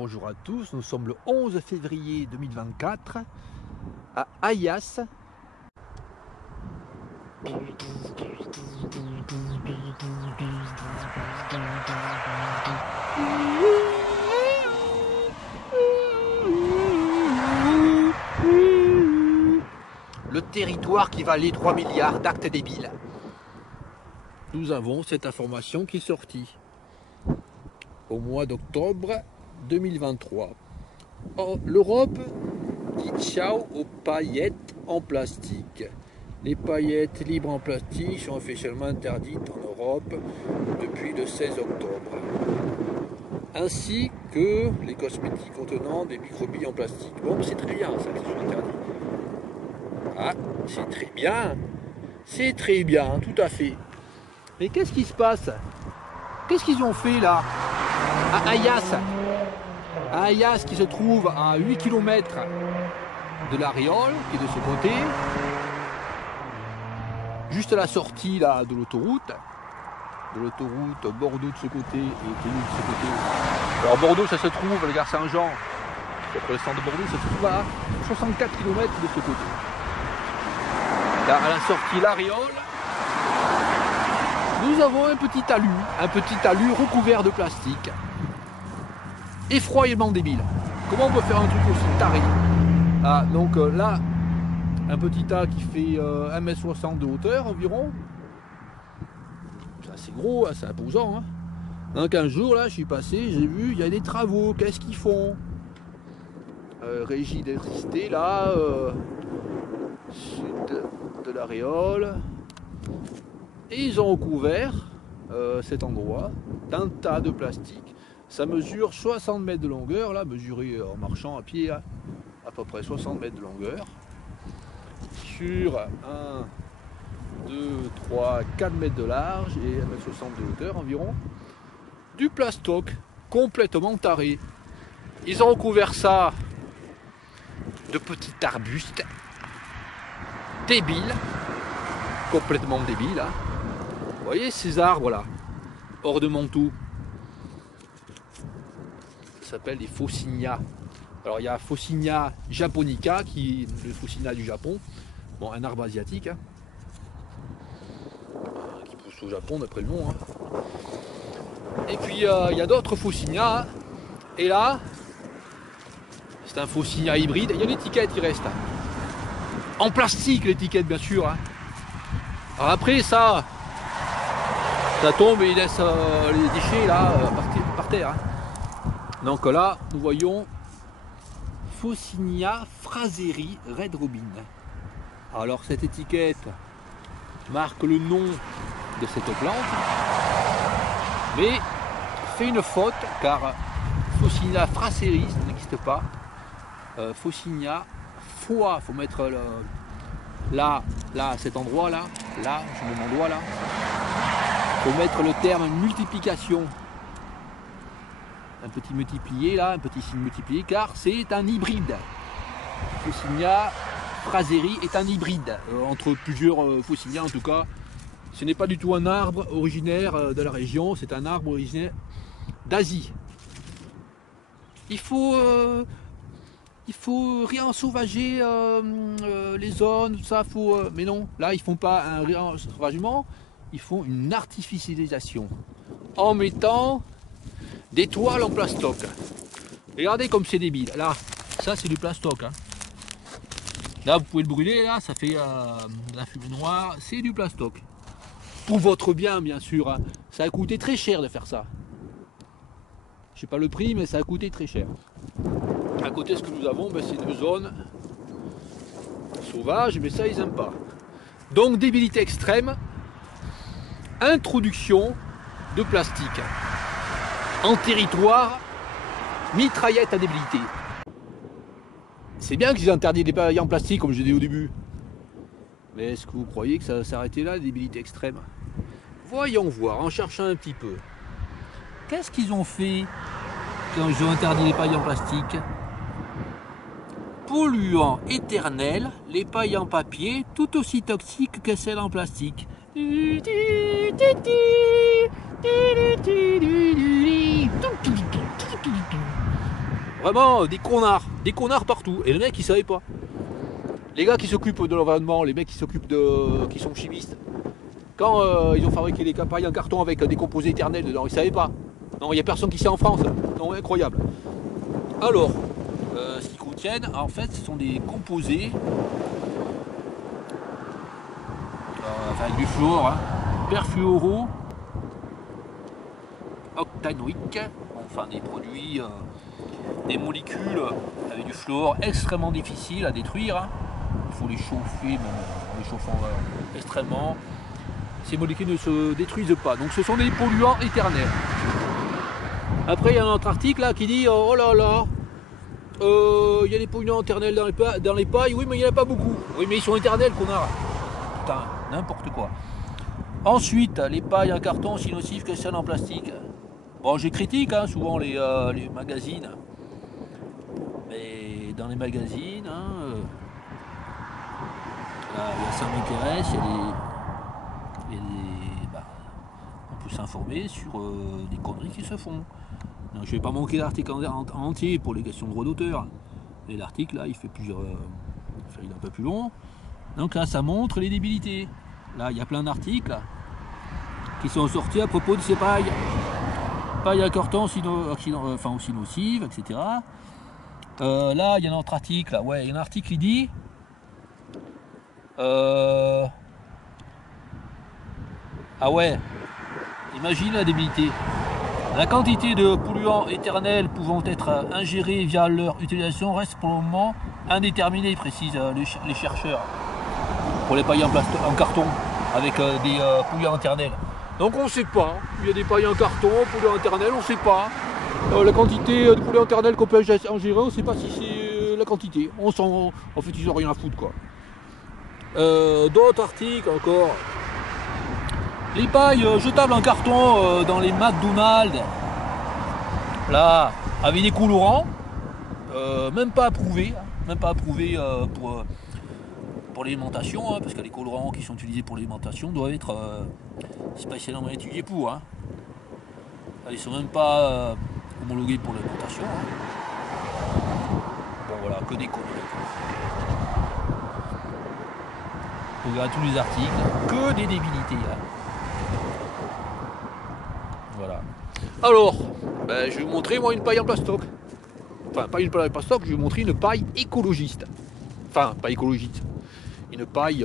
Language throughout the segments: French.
Bonjour à tous, nous sommes le 11 février 2024 à Ayas. Le territoire qui valait 3 milliards d'actes débiles. Nous avons cette information qui est sortie au mois d'octobre 2023. L'Europe dit ciao aux paillettes en plastique. Les paillettes libres en plastique sont officiellement interdites en Europe depuis le 16 octobre. Ainsi que les cosmétiques contenant des microbilles en plastique. Bon, c'est très bien ça, que ce soit interdit. Ah, c'est très bien. C'est très bien, tout à fait. Mais qu'est-ce qui se passe? Qu'est-ce qu'ils ont fait là à Ayas? À Ayas qui se trouve à 8 km de la Réole, qui est de ce côté, juste à la sortie là, de l'autoroute Bordeaux de ce côté et Toulouse de ce côté. Alors Bordeaux ça se trouve, le gare Saint-Jean, après le centre de Bordeaux, ça se trouve à 64 km de ce côté. Là, à la sortie la Réole, nous avons un petit talus recouvert de plastique. Effroyablement débile. Comment on peut faire un truc aussi taré? Ah, donc là, un petit tas qui fait 1,60 m de hauteur environ. C'est assez gros, hein, c'est imposant. Hein. Donc un jour, là, je suis passé, j'ai vu, il y a des travaux. Qu'est-ce qu'ils font? Régie d'électricité, là, sud de la Réole. Et ils ont recouvert cet endroit d'un tas de plastique. Ça mesure 60 mètres de longueur, là, mesuré en marchant à pied, à peu près 60 mètres de longueur. Sur 1, 2, 3, 4 mètres de large et 1,60 m de hauteur environ. Du plastoc complètement taré. Ils ont recouvert ça de petits arbustes débiles, complètement débiles. Hein. Vous voyez ces arbres là, hors de manteau. Ça s'appelle des Phocinea. Alors il y a Phocinea japonica, qui est le Phocinea du Japon. Bon, un arbre asiatique, hein, qui pousse au Japon d'après le nom. Hein. Et puis il y a d'autres Phocinea. Et là, c'est un Phocinea hybride. Il y a l'étiquette qui reste. En plastique l'étiquette bien sûr. Hein. Alors après ça tombe et il laisse les déchets là par terre. Hein. Donc là, nous voyons Phocinea fraseri Red Robin. Alors cette étiquette marque le nom de cette plante, mais fait une faute car Phocinea fraseri, ça n'existe pas. Phocinea foie, faut mettre là, à cet endroit là, je mets mon doigt là. Faut mettre le terme multiplication. Un petit multiplié là, un petit signe multiplié, car c'est un hybride. Phocinea fraseri est un hybride, entre plusieurs Phocinea en tout cas. Ce n'est pas du tout un arbre originaire de la région, c'est un arbre originaire d'Asie. Il faut rien sauvager les zones, tout ça, mais non, là ils font pas un réensauvagement, ils font une artificialisation en mettant des toiles en plastoc. Regardez comme c'est débile. Là, ça c'est du plastoc. Hein. Là, vous pouvez le brûler. Là, ça fait de la fumée noire. C'est du plastoc. Pour votre bien, bien sûr. Hein. Ça a coûté très cher de faire ça. Je sais pas le prix, mais ça a coûté très cher. À côté, ce que nous avons, ben, c'est une zone sauvage, mais ça, ils n'aiment pas. Donc, débilité extrême. Introduction de plastique. En territoire, mitraillette à débilité. C'est bien qu'ils interdisent les pailles en plastique, comme je l'ai dit au début. Mais est-ce que vous croyez que ça va s'arrêter là, la débilité extrême? Voyons voir, en cherchant un petit peu. Qu'est-ce qu'ils ont fait quand ils ont interdit les pailles en plastique? Polluant éternel, les pailles en papier, tout aussi toxiques que celles en plastique. Vraiment des connards partout. Et le mec il savait pas. Les gars qui s'occupent de l'environnement, les mecs qui s'occupent qui sont chimistes, quand ils ont fabriqué les pailles en carton avec des composés éternels dedans, ils savaient pas. Non, il n'y a personne qui sait en France. Non, incroyable. Alors, ce qu'ils contiennent, en fait, ce sont des composés avec du fluor, hein, perfluoro, octanoïque, enfin des produits, des molécules avec du fluor extrêmement difficile à détruire. Hein. Il faut les chauffer, mais en les chauffant extrêmement. Ces molécules ne se détruisent pas, donc ce sont des polluants éternels. Après, il y a un autre article là qui dit oh là là, il y a des polluants éternels dans les pailles. Oui, mais il n'y en a pas beaucoup. Oui, mais ils sont éternels, connard. Putain, n'importe quoi. Ensuite, les pailles en carton aussi nocives que celles en plastique. Bon, je critique hein, souvent les magazines. Mais dans les magazines, hein, là, ça m'intéresse, on peut s'informer sur des conneries qui se font. Donc, je ne vais pas manquer l'article en entier pour les questions de droit d'auteur. Et l'article là, il fait il est un peu plus long. Donc là, ça montre les débilités. Là, il y a plein d'articles qui sont sortis à propos de ces pailles. Pailles à carton aussi nocives, etc. Là, il y a un autre article. Là. Ouais, il y a un article qui dit ah ouais, imagine la débilité. La quantité de polluants éternels pouvant être ingérés via leur utilisation reste pour le moment indéterminée, précisent les chercheurs, pour les pailles en carton avec des polluants éternels. Donc on ne sait pas, il y a des pailles en carton, polluants éternels, on ne sait pas. La quantité de polluants éternels qu'on peut ingérer, on ne sait pas si c'est la quantité. En fait, ils n'ont rien à foutre quoi. D'autres articles encore. Les pailles jetables en carton dans les McDonald's, là, avec des colorants, même pas approuvés, pour l'alimentation, hein, parce que les colorants qui sont utilisés pour l'alimentation doivent être spécialement étudiés pour. Hein. Ils ne sont même pas homologués pour l'alimentation. Hein. Bon voilà, que des conneries. Vous verrez tous les articles, que des débilités. Hein. Voilà. Alors, je vais vous montrer moi une paille en plastoc. Enfin, pas une paille en plastoc, je vais vous montrer une paille écologiste. Enfin, pas écologiste. Une paille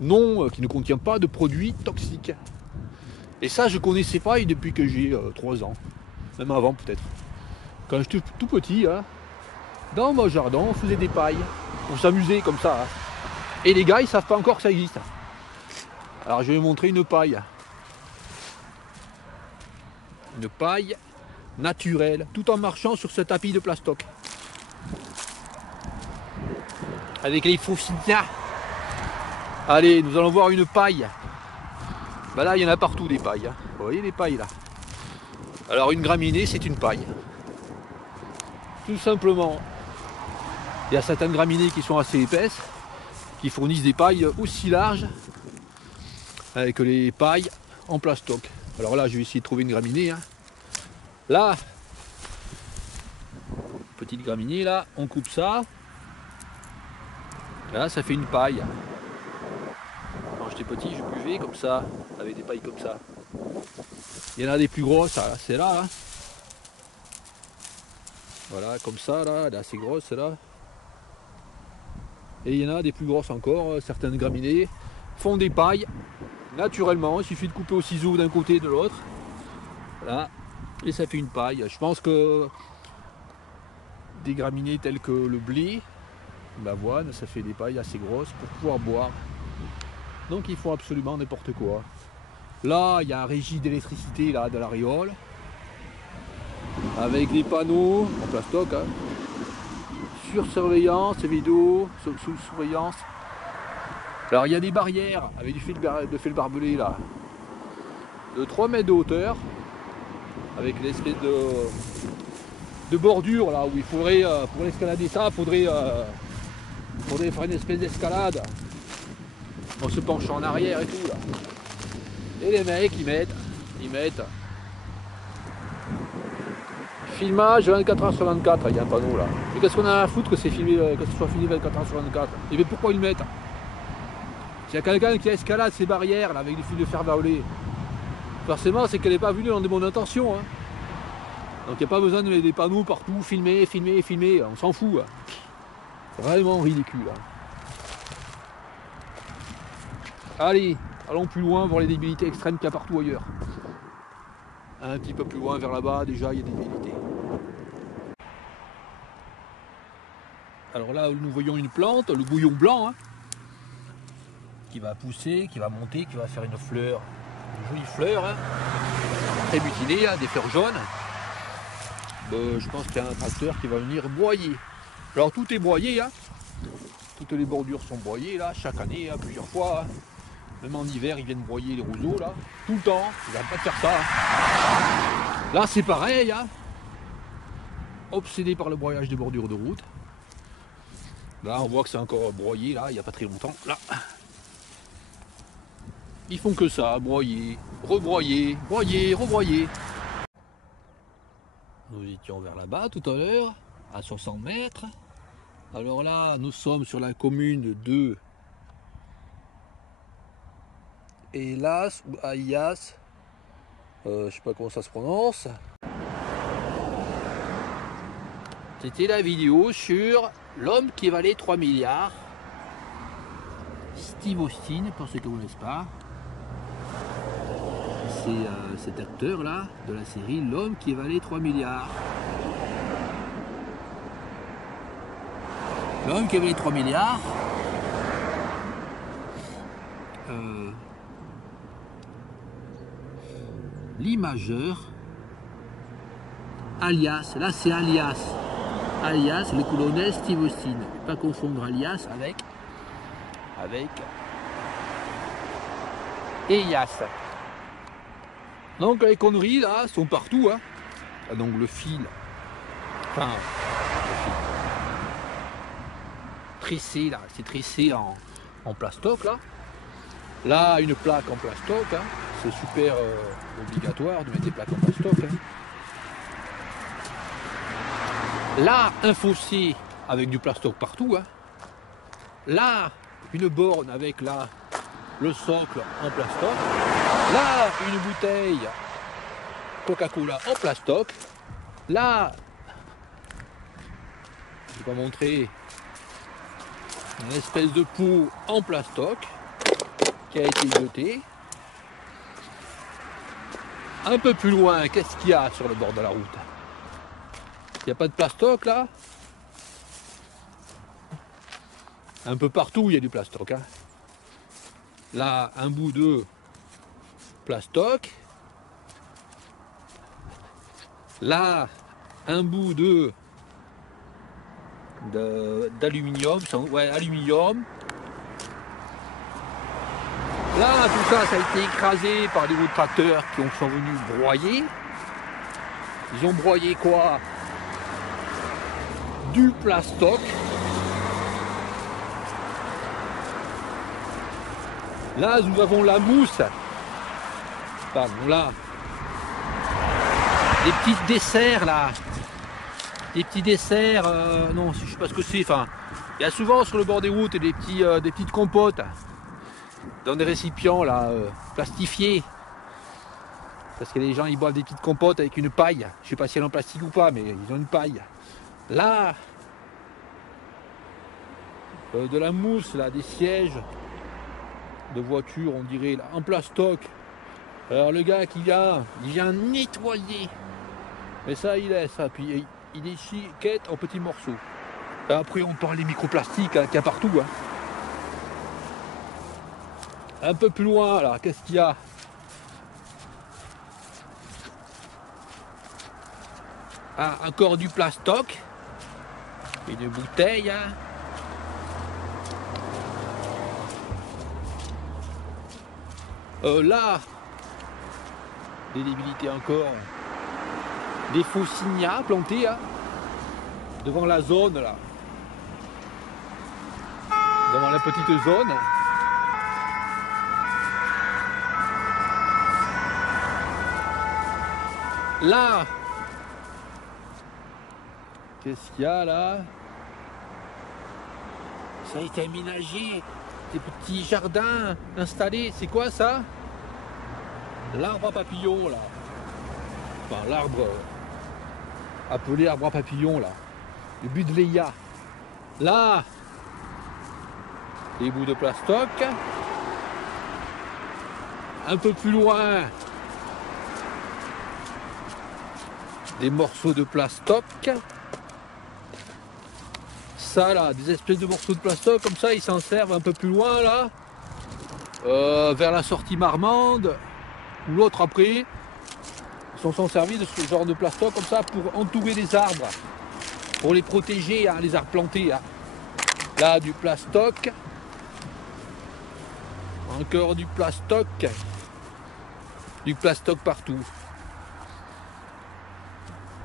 qui ne contient pas de produits toxiques. Et ça, je connaissais pas depuis que j'ai 3 ans. Même avant peut-être. Quand j'étais tout petit, hein, dans mon jardin, on faisait des pailles. On s'amusait comme ça. Hein. Et les gars, ils savent pas encore que ça existe. Alors, je vais vous montrer une paille. Une paille naturelle, tout en marchant sur ce tapis de plastoc. Avec les faucillas. Allez, nous allons voir une paille. Ben là, il y en a partout des pailles. Hein. Vous voyez les pailles là. Alors, une graminée, c'est une paille. Tout simplement. Il y a certaines graminées qui sont assez épaisses, qui fournissent des pailles aussi larges que les pailles en plastoc. Alors là, je vais essayer de trouver une graminée. Hein. Là, petite graminée, là, on coupe ça. Là, ça fait une paille. Quand j'étais petit, je buvais comme ça, avec des pailles comme ça. Il y en a des plus grosses, c'est là. Hein. Voilà, comme ça, là, elle est assez grosse, là. Et il y en a des plus grosses encore. Certaines graminées font des pailles naturellement. Il suffit de couper au ciseau d'un côté et de l'autre. Voilà. Et ça fait une paille. Je pense que des graminées telles que le blé, l'avoine, ça fait des pailles assez grosses pour pouvoir boire. Donc il faut absolument n'importe quoi. Là, il y a un régie d'électricité là de la Réole. Avec des panneaux en plastoc. Hein. Surveillance, vidéo, sous surveillance. Alors il y a des barrières avec du fil de barbelé là. De 3 mètres de hauteur. Avec l'espèce de bordure là où il faudrait, pour escalader ça, faudrait faire une espèce d'escalade en se penchant en arrière et tout là. Et les mecs ils mettent Filmage 24 h sur 24, il y a un panneau là. Mais qu'est-ce qu'on a à foutre que c'est filmé, que ce soit filmé 24 h sur 24? Et mais pourquoi ils le mettent? S'il y a quelqu'un qui escalade ces barrières là avec des fils de fer barbelés, forcément c'est qu'elle n'est pas venue dans de bonnes intentions. Hein. Donc il n'y a pas besoin de mettre des panneaux partout, filmer, filmer, filmer, on s'en fout. Hein. Vraiment ridicule. Hein. Allez, allons plus loin, voir les débilités extrêmes qu'il y a partout ailleurs. Un petit peu plus loin vers là-bas, déjà il y a des débilités. Alors là, nous voyons une plante, le bouillon blanc, hein, qui va pousser, qui va monter, qui va faire une fleur, une jolie fleur, hein, très butinée, hein, des fleurs jaunes. Je pense qu'il y a un tracteur qui va venir broyer. Alors tout est broyé, hein. Toutes les bordures sont broyées là, chaque année, hein, plusieurs fois. Hein. Même en hiver, ils viennent broyer les roseaux là, tout le temps. Ils n'arrêtent pas de faire ça. Hein. Là c'est pareil, hein. Obsédé par le broyage des bordures de route. Là on voit que c'est encore broyé là, il n'y a pas très longtemps. Là. Ils font que ça, broyer, rebroyer, broyer, rebroyer. Nous étions vers là-bas tout à l'heure, à 60 mètres. Alors là, nous sommes sur la commune de Hélas ou Ayas. Je sais pas comment ça se prononce. C'était la vidéo sur l'homme qui valait 3 milliards. Steve Austin, pour ceux qui ne connaissent pas. C'est cet acteur là de la série L'homme qui valait 3 milliards. L'homme qui valait 3 milliards. L'imageur. Alias, là c'est Alias. Alias, le colonel Steve Austin. Pas confondre Alias avec Elias. Donc les conneries là sont partout. Hein. Ah, donc le fil, enfin le fil. Tressé là, c'est tressé en plastoc là. Là une plaque en plastoc, hein. C'est super obligatoire de mettre des plaques en plastoc. Hein. Là un fossé avec du plastoc partout. Hein. Là une borne avec là le socle en plastoc. Là, une bouteille Coca-Cola en plastoc. Là, je vais pas montrer une espèce de pot en plastoc qui a été jetée. Un peu plus loin, qu'est-ce qu'il y a sur le bord de la route? Il n'y a pas de plastoc là? Un peu partout il y a du plastoc. Hein. Là, un bout de plastoc. Là, un bout d'aluminium. Ouais, aluminium. Là, tout ça, ça a été écrasé par des roues de tracteurs qui sont venus broyer. Ils ont broyé quoi? Du plastoc. Là, nous avons la mousse. Pardon, là. Des petits desserts, là. Des petits desserts, non, je sais pas ce que c'est. Enfin, il y a souvent sur le bord des routes des petites compotes dans des récipients, là, plastifiés. Parce que les gens, ils boivent des petites compotes avec une paille. Je sais pas si elle est en plastique ou pas, mais ils ont une paille. Là, de la mousse, là, des sièges de voiture, on dirait, là, en plastoc. Alors le gars qui vient, il vient nettoyer. Mais ça, il laisse, ça, puis il déchiquette en petits morceaux. Et après, on parle des microplastiques hein, qu'il y a partout. Hein. Un peu plus loin, là, qu'est-ce qu'il y a? Ah, encore du plastoc. Une bouteille. Hein. Là, des débilités encore. Des faux signats plantés hein, devant la zone là. Devant la petite zone. Là, Qu'est-ce qu'il y a là? Ça a été aménagé, des petits jardins installés. C'est quoi ça? L'arbre à papillon là. Enfin l'arbre appelé arbre à papillon là. Le Buddleia. Là, des bouts de plastoc. Un peu plus loin, des morceaux de plastoc. Ça là, des espèces de morceaux de plastoc comme ça, ils s'en servent un peu plus loin là, vers la sortie Marmande, ou l'autre après. Ils sont servis de ce genre de plastoc comme ça pour entourer les arbres, pour les protéger, hein, les arbres plantés. Hein. Là, du plastoc. Encore du plastoc. Du plastoc partout.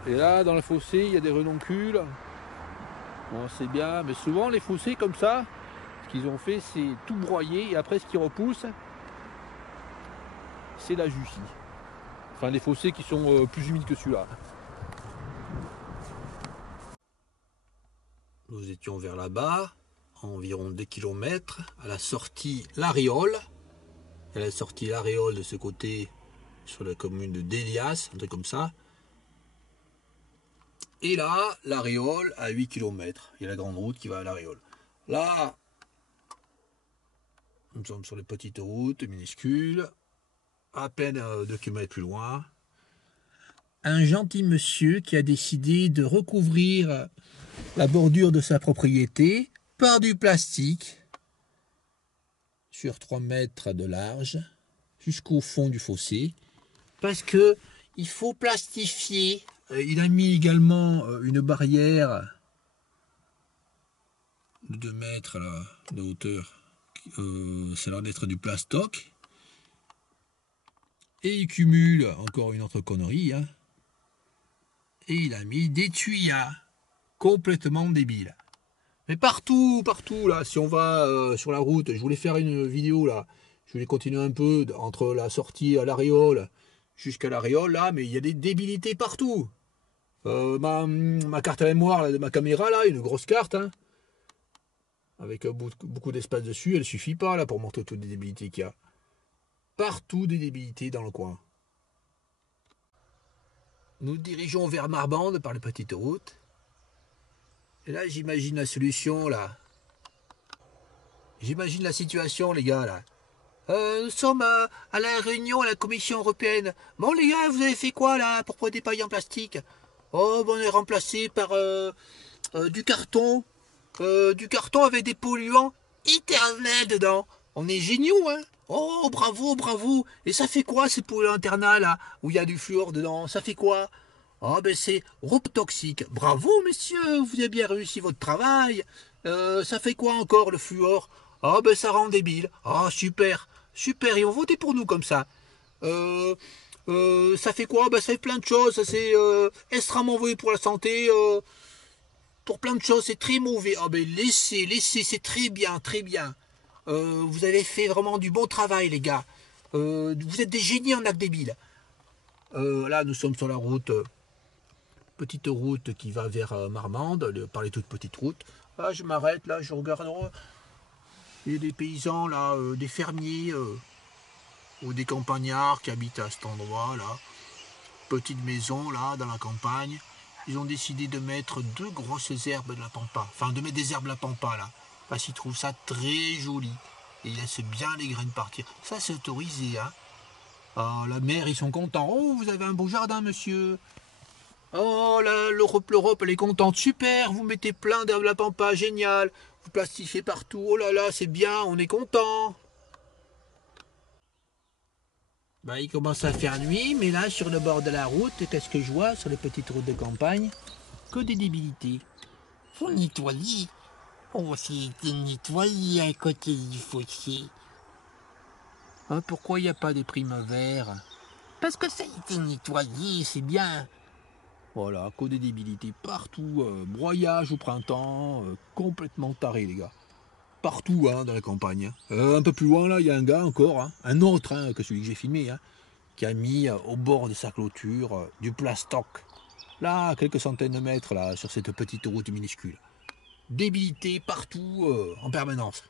Et là, dans le fossé, il y a des renoncules. Bon, c'est bien, mais souvent les fossés comme ça, ce qu'ils ont fait, c'est tout broyer et après ce qui repousse, c'est la jussie. Enfin, les fossés qui sont plus humides que celui-là. Nous étions vers là-bas, à environ 2 km, à la sortie l'Aréole. À la sortie l'Aréole de ce côté, sur la commune de Délias, un truc comme ça. Et là, l'Aréole à 8 km. Il y a la grande route qui va à l'Aréole. Là, nous sommes sur les petites routes minuscules, à peine 2 km plus loin. Un gentil monsieur qui a décidé de recouvrir la bordure de sa propriété par du plastique sur 3 mètres de large jusqu'au fond du fossé. Parce que il faut plastifier. Il a mis également une barrière de 2 mètres là, de hauteur. Ça a l'air d'être du plastoc. Et il cumule encore une autre connerie. Hein. Et il a mis des tuyas complètement débiles. Mais partout, partout, là, si on va sur la route, je voulais faire une vidéo là. Je voulais continuer un peu entre la sortie à l'Aréole jusqu'à l'Aréole là, mais il y a des débilités partout. Ma carte à mémoire là, de ma caméra là, une grosse carte, hein, avec beaucoup d'espace dessus, elle suffit pas là pour montrer toutes les débilités qu'il y a. Partout des débilités dans le coin. Nous dirigeons vers Marmande par les petites routes. Et là j'imagine la solution là. J'imagine la situation les gars là. Nous sommes à la réunion à la Commission européenne. Bon les gars, vous avez fait quoi là pour prendre des pailles en plastique? Oh, ben, on est remplacé par du carton. Du carton avec des polluants éternels dedans. On est géniaux, hein? Oh, bravo, bravo. Et ça fait quoi ces polluants internals là, où il y a du fluor dedans? Ça fait quoi? Oh, ben c'est toxique. Bravo, messieurs, vous avez bien réussi votre travail. Ça fait quoi encore le fluor? Oh, ben ça rend débile. Oh, super, super. Ils ont voté pour nous comme ça. Ça fait quoi? Ben, ça fait plein de choses. C'est extrêmement mauvais pour la santé. Pour plein de choses, c'est très mauvais. Ah ben laissez, c'est très bien, très bien. Vous avez fait vraiment du bon travail, les gars. Vous êtes des génies en acte débile. Là, nous sommes sur la route, petite route qui va vers Marmande, par les toutes petites routes. Là, je m'arrête, là, je regarde. Il y a des paysans, là, des fermiers, ou des campagnards qui habitent à cet endroit-là. Petite maison, là, dans la campagne. Ils ont décidé de mettre 2 grosses herbes de la pampa. Enfin, de mettre des herbes de la pampa, là. Parce qu'ils trouvent ça très joli. Et ils laissent bien les graines partir. Ça, c'est autorisé, hein. La mère, ils sont contents. Oh, vous avez un beau jardin, monsieur. Oh, l'Europe, elle est contente. Super, vous mettez plein d'herbes de la pampa, génial. Vous plastifiez partout. Oh là là, c'est bien, on est content. Bah, il commence à faire nuit, mais là, sur le bord de la route, qu'est-ce que je vois sur les petites routes de campagne? Que des débilités. Faut nettoyer. Oh, c'est nettoyé à côté du fossé. Hein, pourquoi il n'y a pas des primes verts? Parce que ça a été nettoyé, c'est bien. Voilà, que des débilités partout. Broyage au printemps, complètement taré, les gars. Partout, hein, dans la campagne. Un peu plus loin, là, il y a un gars encore, hein, un autre hein, que celui que j'ai filmé, hein, qui a mis au bord de sa clôture du plastoc. Là, à quelques centaines de mètres, là, sur cette petite route minuscule. Débilité partout, en permanence.